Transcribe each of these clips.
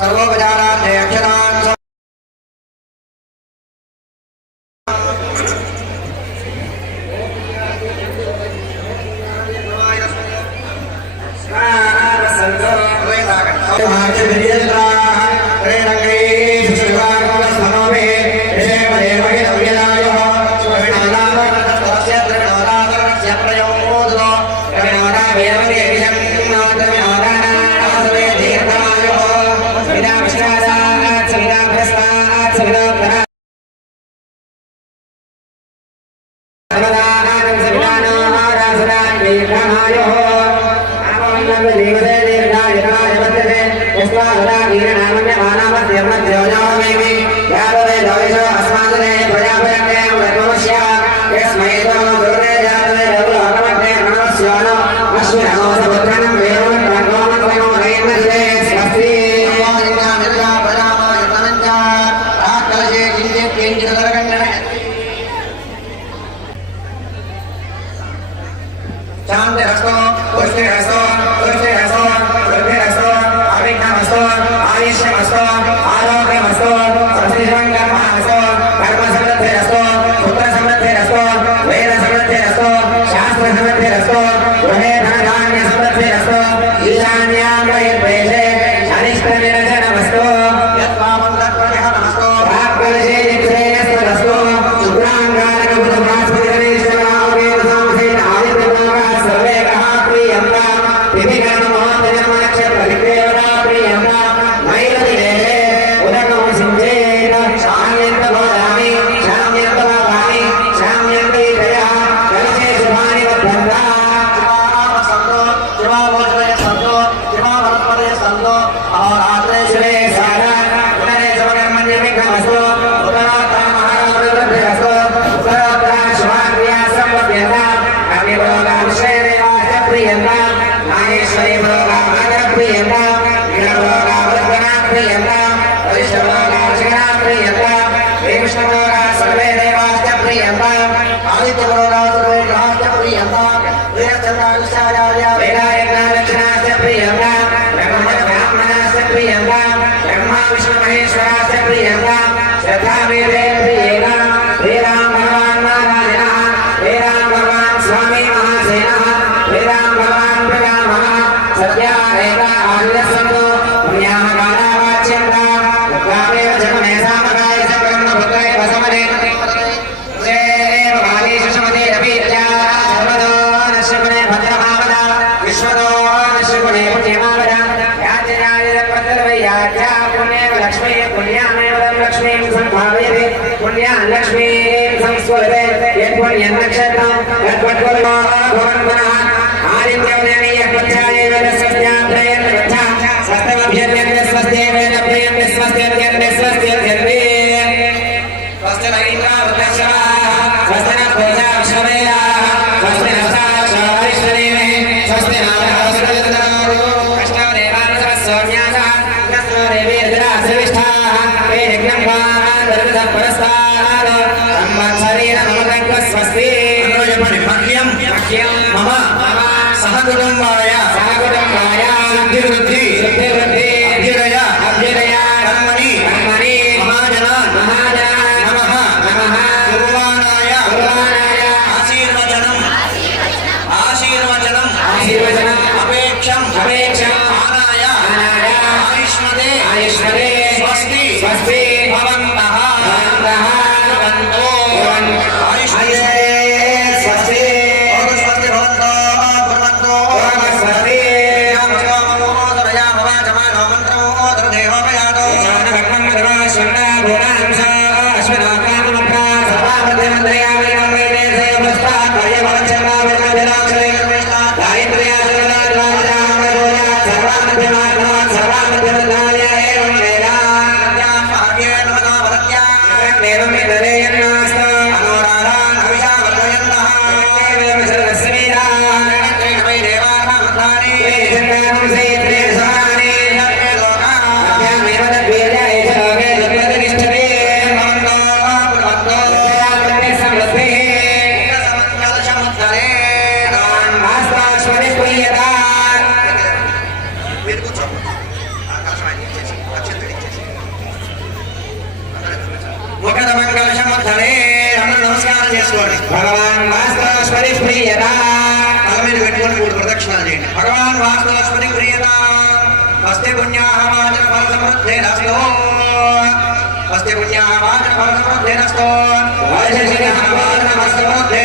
सर्वोपचारान्ते Akshara claps of hands for Oscar. मम सहकुटुम्बाय सहकुटुम्बाय सिद्धिवृद्धि सिद्धिवृद्धि తెలియదా? ముఖద మంగళ సమర్థనే అమ్మ నమస్కారం చేసుకోండి. భగవాన్ వాస్తవస్వరి ప్రియత తల మీద పెట్టుకొని ఫల సమృద్ధే నస్తో. ఫల సమృద్ధే వాచన ఫల సమృద్ధే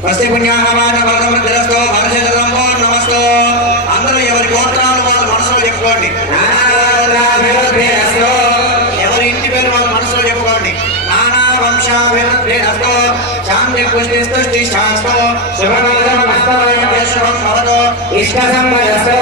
స్వస్తి పుణ్యాహమాన బలసమృద్ధిరస్తో భరచంద్రంలో నమస్తో. అందరూ ఎవరి గోత్రాలు వాళ్ళ మనసులో చెప్పుకోండి? ఎవరి ఇంటి పేరు వాళ్ళ మనసులో చెప్పుకోండి? నానా వంశాభివృద్ధిరస్తో శాంతి పుష్టిస్తూ శ్రీ శాస్తో శుభం భవతో. ఇష్ట సంపదస్తో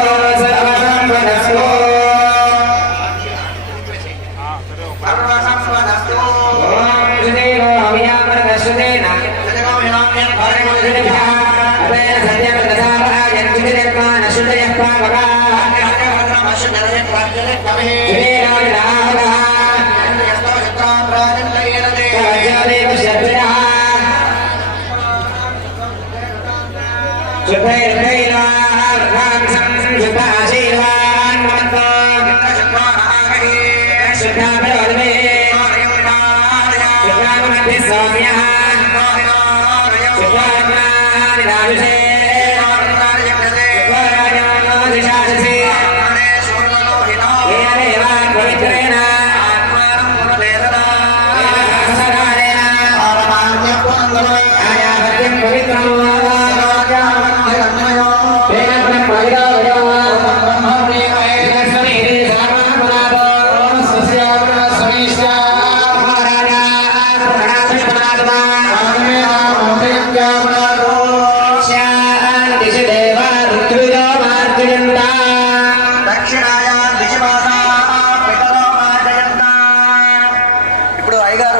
దక్షిణాయ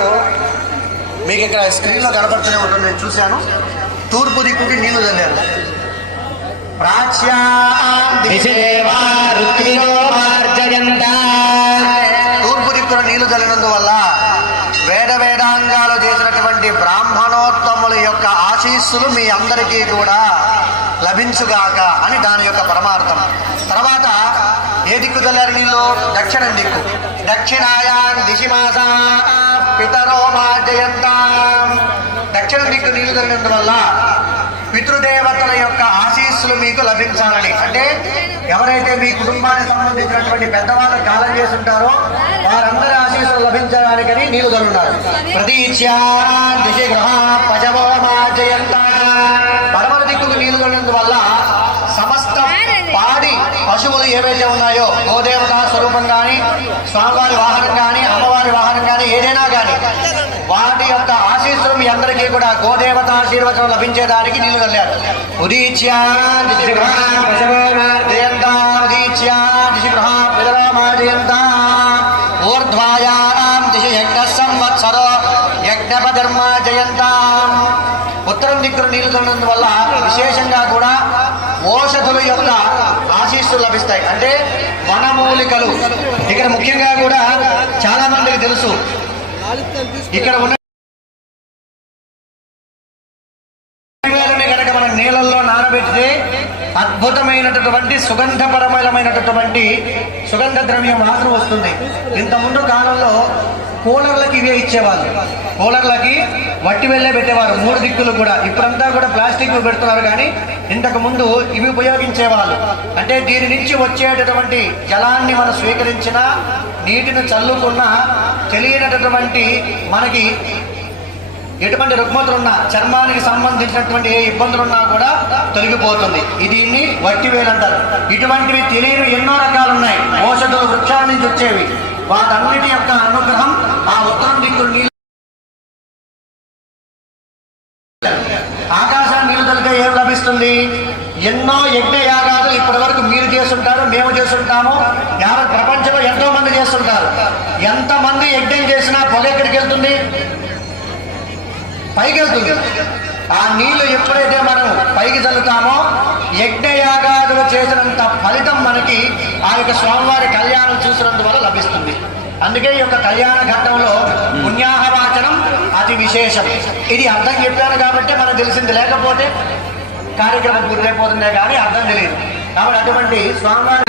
అయ్యగారు మీకు ఇక్కడ స్క్రీన్లో కనపడుతూనే ఉంటుంది నేను చూశాను. తూర్పు దిక్కుకి నీళ్ళు చల్లారు ప్రాచ్యాం. తూర్పు దిక్కున నీళ్ళు చల్లినందువల్ల వేద వేదాంగాలు చేసినటువంటి బ్రాహ్మణోత్తముల యొక్క ఆశీస్సులు మీ అందరికీ కూడా లభించుగాక అని దాని యొక్క పరమార్థం. తర్వాత ఏ దిక్కు చల్లారు నీళ్ళు దక్షిణం దిక్కు. దక్షిణాయాన్ దిశిమాస. పితరో మాజయంత. దక్షిణ దిక్కు నీళ్ళు చల్లినందువల్ల పితృదేవతల యొక్క ఆశీస్సులు మీకు లభించాలని. అంటే ఎవరైతే మీ కుటుంబానికి సంబంధించినటువంటి పెద్దవాళ్ళు కాలం చేసి ఉంటారో వారందరి ఆశీస్సులు లభించడానికని నీళ్ళు చల్లున్నారు ప్రతీచ్యా దిశ గ్రహ మాజయంత. పరమర దిక్కుకు నీళ్ళు చల్లినందువల్ల సమస్త పాడి పశువులు ఏవైతే ఉన్నాయో గోదేవత స్వరూపం కానీ స్వామివారి వాహనం కానీ అమ్మవారి వాహనం కానీ ఏదైనా కానీ వాటి యొక్క ఆశీస్సులు మీ అందరికీ కూడా గోదేవత ఆశీర్వచనం లభించేదానికి నీళ్ళు వెళ్ళారు ఉదీచ్యా ఉదీచ్యా ఊర్ధ్వాయాం దిశ యజ్ఞ సంవత్సరో యజ్ఞపధర్మ జయంతాం. ఉత్తరం దిక్కున నీళ్ళు చల్లడం వల్ల విశేషంగా కూడా ఓషధుల యొక్క ఆశీస్సులు లభిస్తాయి. అంటే వనమూలికలు. ఇక్కడ ముఖ్యంగా కూడా చాలా మందికి తెలుసు. ఇక్కడ ఉన్న అద్భుతమైనటువంటి సుగంధపరమైనటువంటి సుగంధ ద్రవ్యం మాత్రం వస్తుంది. ఇంత ముందు కాలంలో కూలర్లకి ఇవే ఇచ్చేవాళ్ళు. కూలర్లకి వట్టి వెళ్ళే పెట్టేవారు మూడు దిక్కులు కూడా. ఇప్పుడంతా కూడా ప్లాస్టిక్ పెడుతున్నారు కానీ ఇంతకు ముందు ఇవి ఉపయోగించేవాళ్ళు. అంటే దీని నుంచి వచ్చేటటువంటి జలాన్ని మనం స్వీకరించిన నీటిని చల్లుకున్న తెలియనటువంటి మనకి ఎటువంటి రుగ్మతలున్నా చర్మానికి సంబంధించినటువంటి ఏ ఇబ్బందులున్నా కూడా తొలగిపోతుంది. దీన్ని వట్టివేలు అంటారు ఇటువంటివి తెలియని ఎన్నో రకాలు ఉన్నాయి ఔషధులు వృక్షాల నుంచి వచ్చేవి. వాటన్నిటి యొక్క అనుగ్రహం ఆ ఉత్తరం దిక్కులు నీళ్ళు ఆకాశాన్ని నీళ్ళు తొలితే ఏం లభిస్తుంది? ఎన్నో యజ్ఞ యాగాలు ఇప్పటి వరకు మీరు చేస్తుంటారు మేము చేస్తుంటాము. ప్రపంచంలో ఎంతో మంది చేస్తుంటారు. ఎంతమంది యజ్ఞం చేసినా పొగ ఎక్కడికి వెళ్తుంది? పైకి వెళ్తుంది ఆ నీళ్ళు ఎప్పుడైతే మనం పైకి చల్లుతామో యజ్ఞయాగాదులు చేసినంత ఫలితం మనకి ఆ యొక్క స్వామివారి కళ్యాణం చూసినందువల్ల లభిస్తుంది. అందుకే ఈ యొక్క కళ్యాణ ఘట్టంలో పుణ్యాహవాచనం అతి విశేషం. ఇది అర్థం చెప్పాను కాబట్టి మనకు తెలిసింది లేకపోతే కార్యక్రమం పూర్తయిపోతుందే కానీ అర్థం తెలియదు. కాబట్టి అటువంటి స్వామివారి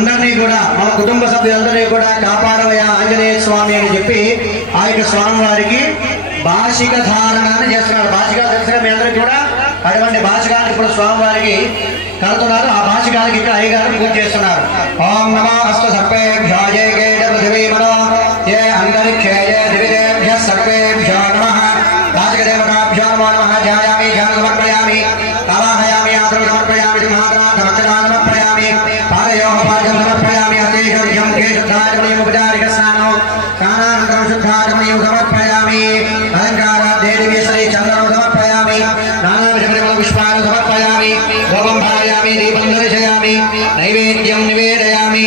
అందరినీ కూడా మన కుటుంబ సభ్యులందరినీ కూడా కాపాడవయ ఆంజనేయ స్వామి అని చెప్పి ఆ యొక్క స్వామి వారికి భాషిక ధారణ అని చేస్తున్నారు భాషికాలు తెలుసుగా మీ అందరికీ కూడా అటువంటి భాషకాలను ఇప్పుడు స్వామి వారికి కడుతున్నారు ఆ భాషకాలకి ఇక్కడ అయ్యగారు పూజ చేస్తున్నారు. ఓం నమో అస్త సర్పేభ్యో జయ గేట పృథివీ మనో ఏ అంతరిక్షే జయ దివిదేభ్య సర్పేభ్యో నమః. రాజకదేవతాభ్యో నమో నమః. ధ్యాయామి ధ్యానం సమర్పయామి ఆవాహయామి ఆదరం సమర్పయామి సమర్పయామి उपचारिकस्नानो स्नानानन्तरं शुद्धारमयो समर्पयामि अलङ्कारादेवीसरे चन्द्रं समर्पयामि नानाविषमो पुष्पाणि समर्पयामि गोपं भावयामि दीपं दर्शयामि नैवेद्यं निवेदयामि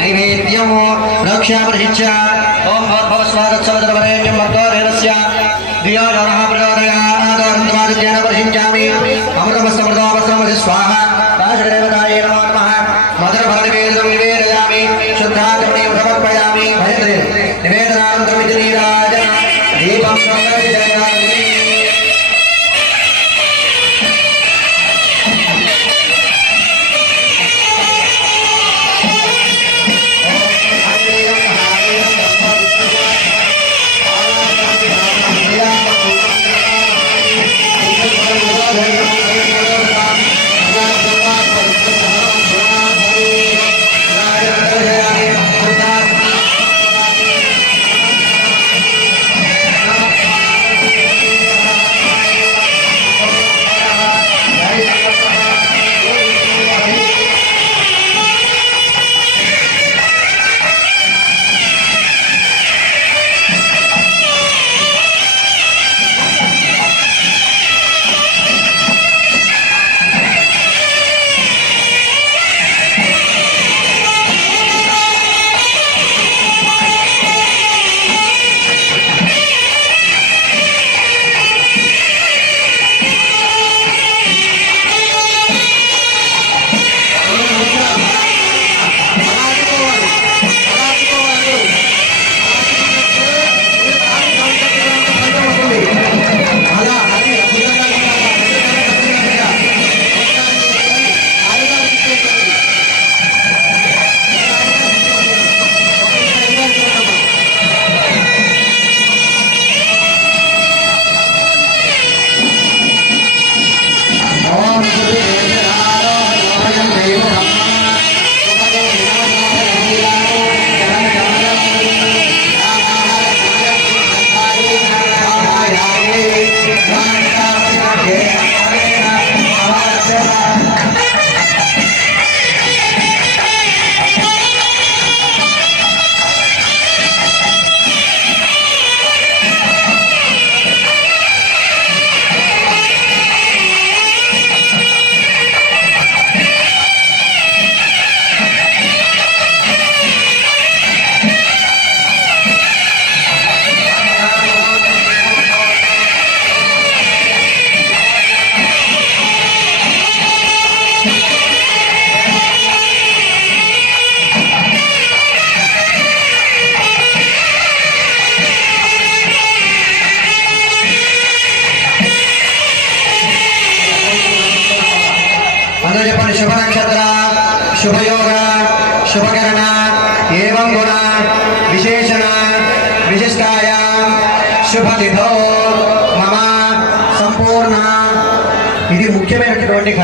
नैवेद्यं रक्षाप्रशिच्य ॐ भवस्वादत्सवदरवरेण्यं भक्तोरेणस्य दिया जनः प्रचोदयात् अमृतमस्तमृतमस्त्रमसि स्वाहा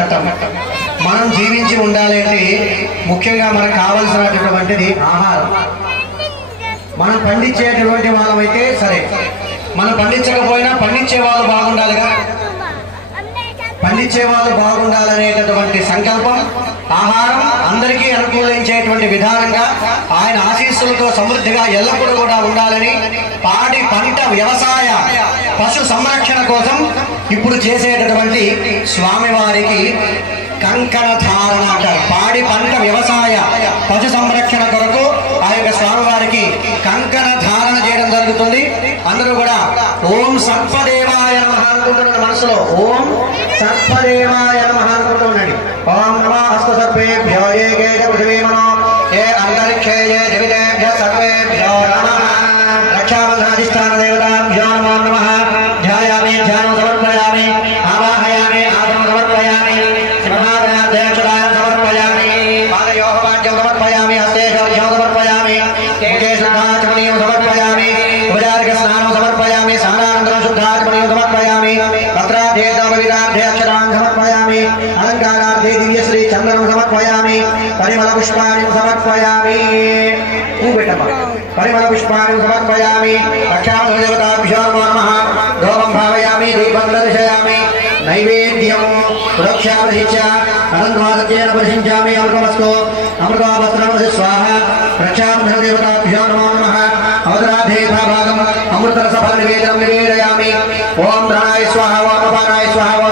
ఘట్టం. మనం జీవించి ఉండాలి అంటే ముఖ్యంగా మనకు కావలసినటువంటిది ఆహారం. మనం పండించేటువంటి వాళ్ళమైతే సరే. మనం పండించకపోయినా పండించే వాళ్ళు బాగుండాలిగా. పండించే వాళ్ళు బాగుండాలనేటటువంటి సంకల్పం ఆహారం అందరికీ అనుకూలించేటువంటి విధానంగా ఆయన ఆశీస్సులతో సమృద్ధిగా ఎల్లప్పుడూ కూడా ఉండాలని పాడి పంట వ్యవసాయ పశు సంరక్షణ కోసం ఇప్పుడు చేసేటటువంటి స్వామివారికి కంకణ ధారణ అంటారు. పాడి పంట వ్యవసాయ పశు సంరక్షణ కొరకు ఆ యొక్క స్వామివారికి కంకణ ధారణ చేయడం జరుగుతుంది. అందరూ కూడా ఓం సర్పదేవాయ నమః అనుకుంటున్నాడు మనసులో. ఓం సర్పదేవాయ మహా अमृतरसफल निवेदम निवेदयामि। ओम प्राणाय स्वाहा ओम स्वाहा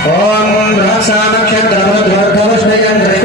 ओम भ्रसा नक्षत्र भ्रद्वर्धवश्वयं